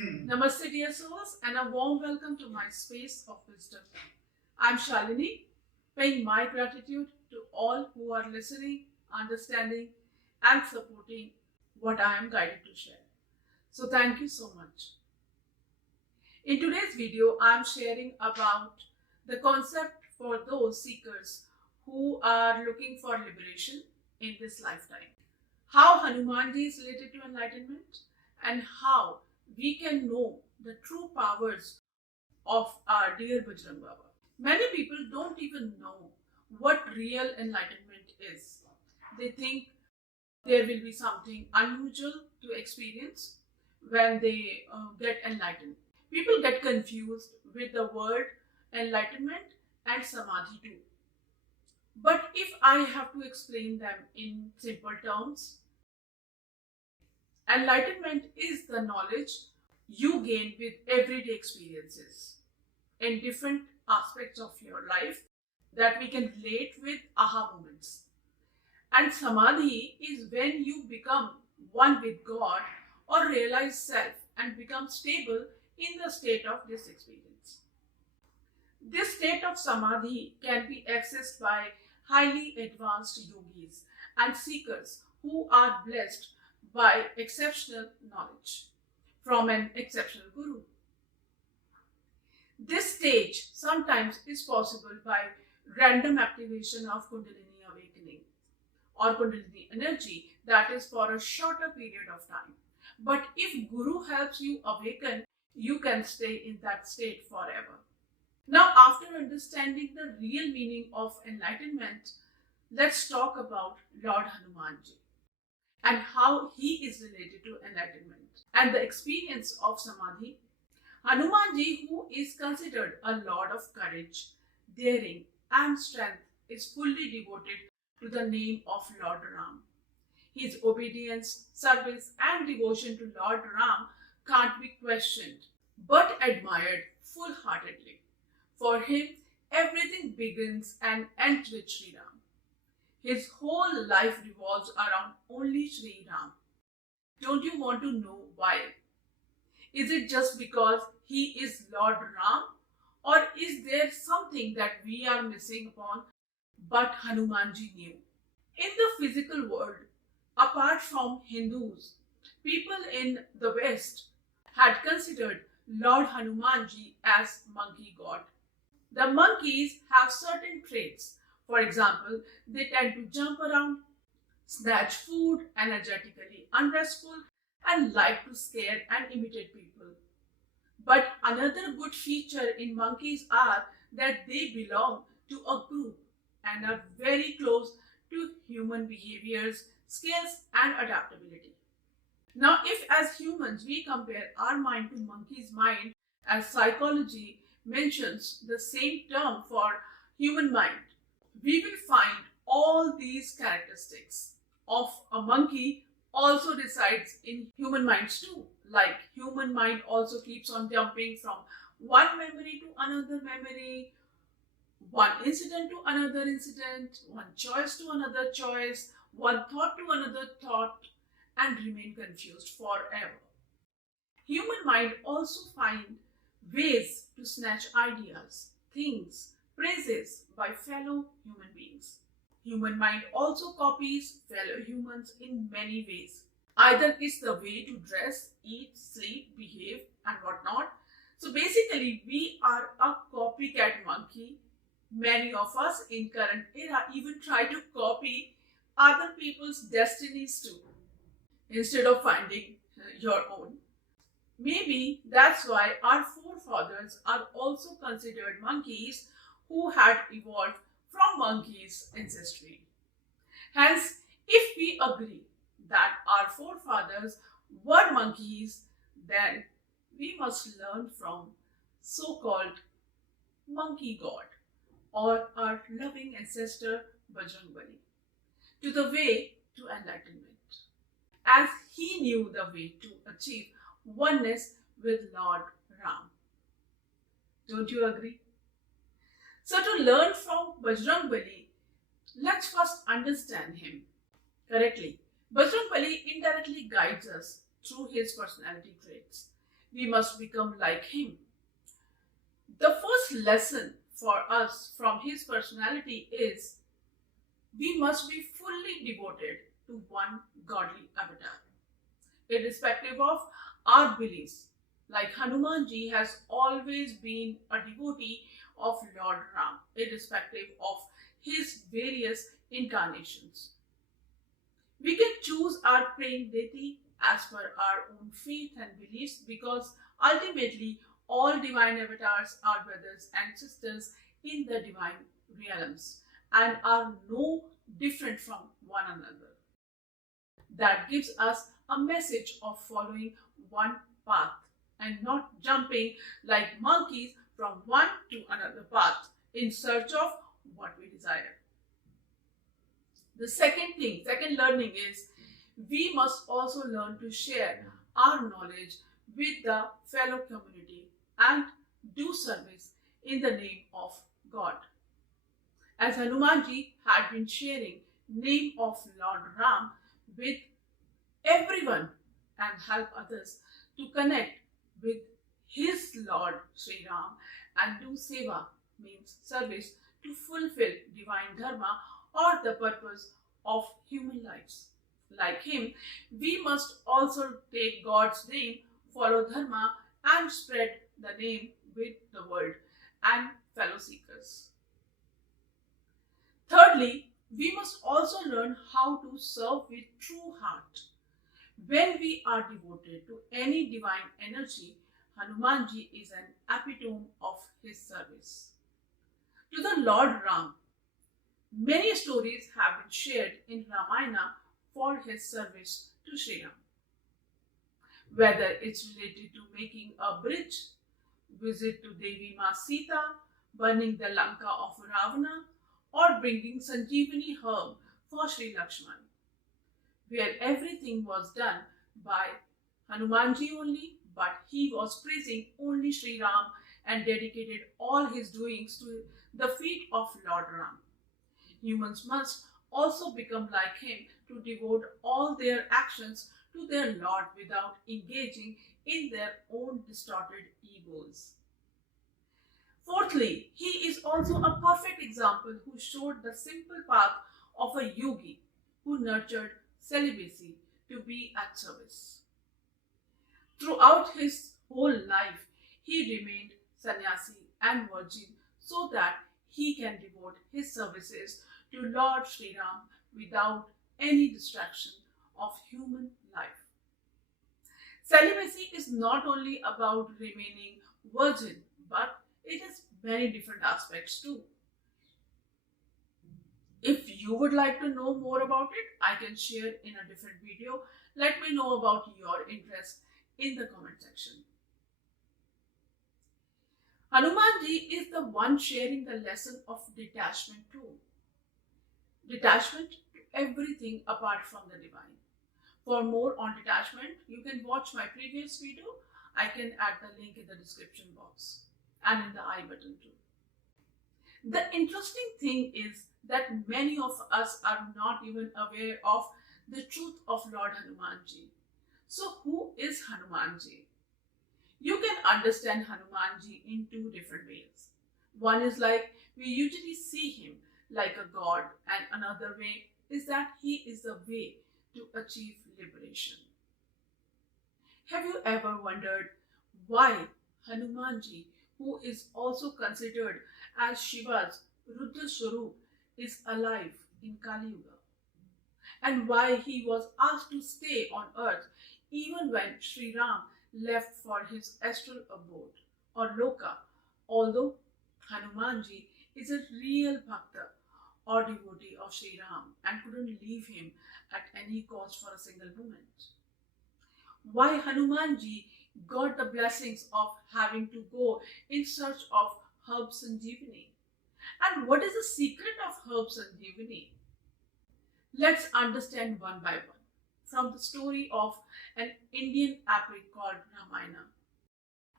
Namaste, dear souls, and a warm welcome to my space of wisdom. I'm Shalini, paying my gratitude to all who are listening, understanding, and supporting what I am guided to share. So, thank you so much. In today's video, I'm sharing about the concept for those seekers who are looking for liberation in this lifetime. How Hanumanji is related to enlightenment and how we can know the true powers of our dear Bajrang Baba. Many people don't even know what real enlightenment is. They think there will be something unusual to experience when they get enlightened. People get confused with the word enlightenment and samadhi too. But if I have to explain them in simple terms, enlightenment is the knowledge you gain with everyday experiences in different aspects of your life that we can relate with aha moments. And samadhi is when you become one with God or realize self and become stable in the state of this experience. This state of samadhi can be accessed by highly advanced yogis and seekers who are blessed by exceptional knowledge from an exceptional guru. This stage sometimes is possible by random activation of Kundalini awakening or Kundalini energy that is for a shorter period of time. But if Guru helps you awaken, you can stay in that state forever. Now, after understanding the real meaning of enlightenment, let's talk about Lord Hanumanji and how he is related to enlightenment and the experience of samadhi. Hanumanji, who is considered a lord of courage, daring, and strength, is fully devoted to the name of Lord Ram. His obedience, service, and devotion to Lord Ram can't be questioned but admired full-heartedly. For him, everything begins and ends with Sri Ram. His whole life revolves around only Sri Ram. Don't you want to know why? Is it just because he is Lord Ram? Or is there something that we are missing upon but Hanumanji knew? In the physical world, apart from Hindus, people in the West had considered Lord Hanumanji as monkey god. The monkeys have certain traits. For example, they tend to jump around, snatch food, energetically unrestful, and like to scare and imitate people. But another good feature in monkeys are that they belong to a group and are very close to human behaviors, skills, and adaptability. Now, if as humans we compare our mind to monkey's mind, as psychology mentions the same term for human mind, we will find all these characteristics of a monkey also resides in human minds too. Like human mind also keeps on jumping from one memory to another memory, one incident to another incident, one choice to another choice, one thought to another thought, and remain confused forever. Human mind also find ways to snatch ideas, things, praises by fellow human beings. Human mind also copies fellow humans in many ways. Either it's the way to dress, eat, sleep, behave, and whatnot. So basically, we are a copycat monkey. Many of us in current era even try to copy other people's destinies too, instead of finding your own. Maybe that's why our forefathers are also considered monkeys who had evolved from monkeys' ancestry. Hence, if we agree that our forefathers were monkeys, then we must learn from so-called monkey god or our loving ancestor Bajrangbali to the way to enlightenment, as he knew the way to achieve oneness with Lord Ram. Don't you agree? So to learn from Bajrangbali, let's first understand him correctly. Bajrangbali indirectly guides us through his personality traits. we must become like him. The first lesson for us from his personality is we must be fully devoted to one godly avatar, irrespective of our beliefs. Like Hanumanji has always been a devotee of Lord Ram, irrespective of his various incarnations. We can choose our praying deity as per our own faith and beliefs because ultimately all divine avatars are brothers and sisters in the divine realms and are no different from one another. That gives us a message of following one path and not jumping like monkeys from one to another path in search of what we desire. The second learning is we must also learn to share our knowledge with the fellow community and do service in the name of God. As Hanumanji had been sharing name of Lord Ram with everyone and help others to connect with his Lord Sri Ram and do seva means service to fulfill divine dharma or the purpose of human lives. Like him, we must also take God's name, follow dharma and spread the name with the world and fellow seekers. Thirdly, we must also learn how to serve with true heart. When we are devoted to any divine energy, Hanumanji is an epitome of his service. To the Lord Ram, many stories have been shared in Ramayana for his service to Sri Ram. Whether it's related to making a bridge, visit to Devi Ma Sita, burning the Lanka of Ravana, or bringing Sanjivani herb for Sri Lakshman, where everything was done by Hanumanji only, but he was praising only Sri Ram and dedicated all his doings to the feet of Lord Ram. Humans must also become like him to devote all their actions to their Lord without engaging in their own distorted egos. Fourthly, he is also a perfect example who showed the simple path of a yogi who nurtured celibacy to be at service. Throughout his whole life, he remained sannyasi and virgin so that he can devote his services to Lord Sri Ram without any distraction of human life. Celibacy is not only about remaining virgin, but it has many different aspects too. If you would like to know more about it, I can share in a different video. Let me know about your interest in the comment section. Hanumanji is the one sharing the lesson of detachment too. Detachment to everything apart from the divine. For more on detachment, you can watch my previous video. I can add the link in the description box and in the I button too. The interesting thing is that many of us are not even aware of the truth of Lord Hanumanji. So who is Hanumanji? You can understand Hanumanji in two different ways. One is like we usually see him like a god, and another way is that he is the way to achieve liberation. Have you ever wondered why Hanumanji, who is also considered as Shiva's Rudra Swarup, is alive in Kaliyuga? And why he was asked to stay on earth even when Sri Ram left for his astral abode or Loka, although Hanumanji is a real bhakta or devotee of Sri Ram and couldn't leave him at any cost for a single moment. Why Hanumanji got the blessings of having to go in search of herb Sanjivani? And what is the secret of herb Sanjivani? Let's understand one by one from the story of an Indian epic called Ramayana.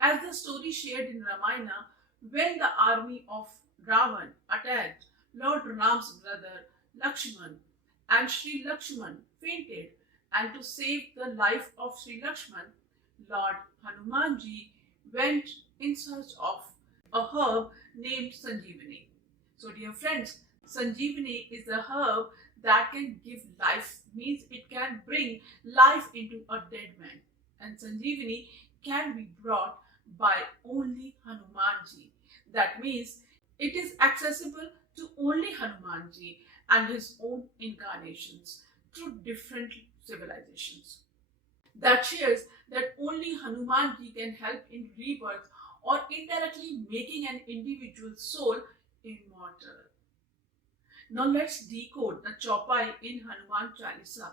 As the story shared in Ramayana, when the army of Ravan attacked Lord Ram's brother Lakshman and Sri Lakshman fainted, and to save the life of Sri Lakshman, Lord Hanumanji went in search of a herb named Sanjivani. So, dear friends, Sanjivani is the herb that can give life, means it can bring life into a dead man. And Sanjivani can be brought by only Hanumanji. That means it is accessible to only Hanumanji and his own incarnations through different civilizations. That shares that only Hanumanji can help in rebirth or indirectly making an individual soul immortal. Now let's decode the Chaupai in Hanuman Chalisa,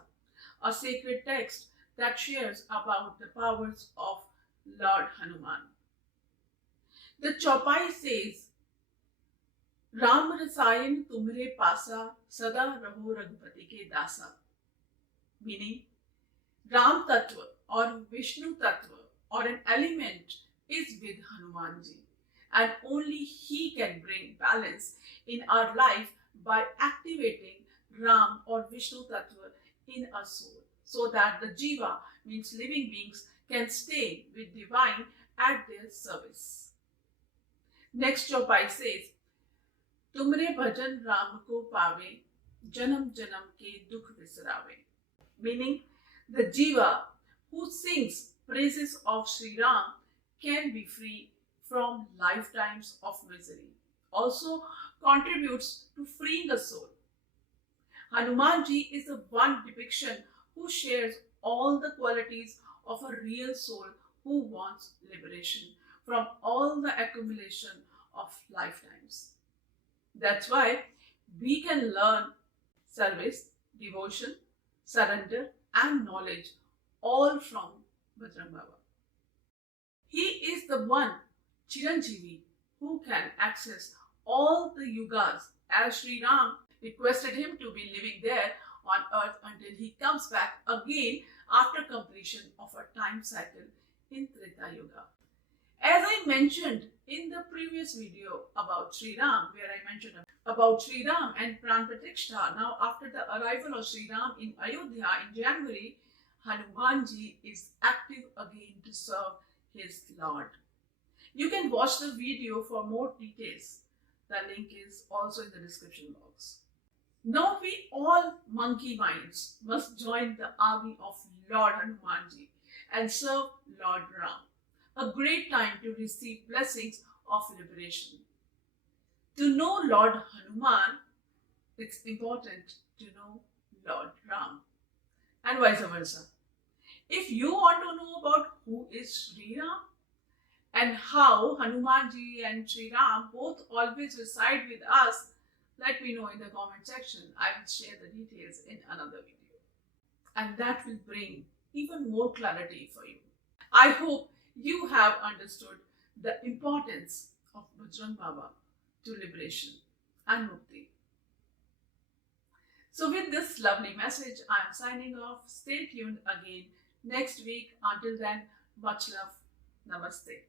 a sacred text that shares about the powers of Lord Hanuman. The Chaupai says, Ram rasayan tumre pasa sada raho raghupati ke dasa. Meaning, Ram Tattva or Vishnu Tattva or an element is with Hanumanji, and only he can bring balance in our life by activating Ram or Vishnu Tattva in our soul, so that the Jiva, means living beings, can stay with divine at their service. Next Chaupai says, Tumre bhajan Ram ko paave, janam janam ke dukh visrave. Meaning, the Jiva who sings praises of Sri Ram can be free from lifetimes of misery. Also contributes to freeing the soul. Hanumanji is the one depiction who shares all the qualities of a real soul who wants liberation from all the accumulation of lifetimes. That's why we can learn service, devotion, surrender and knowledge all from Bajrang Baba. He is the one Chiranjeevi who can access all the yugas, as Sri Ram requested him to be living there on earth until he comes back again after completion of a time cycle in Treta Yuga. As I mentioned in the previous video about Sri Ram, where I mentioned about Sri Ram and Pran Pratishtha, now after the arrival of Sri Ram in Ayodhya in January, Hanumanji is active again to serve his Lord. You can watch the video for more details. The link is also in the description box. Now we all monkey minds must join the army of Lord Hanumanji and serve Lord Ram. A great time to receive blessings of liberation. To know Lord Hanuman, it's important to know Lord Ram, and vice versa. If you want to know about who is Sri Ram and how Hanumanji and Sri Ram both always reside with us, let me know in the comment section. I will share the details in another video, and that will bring even more clarity for you. I hope you have understood the importance of Bajrang Baba to liberation and mukti. So with this lovely message, I am signing off. Stay tuned again next week. Until then, much love. Namaste.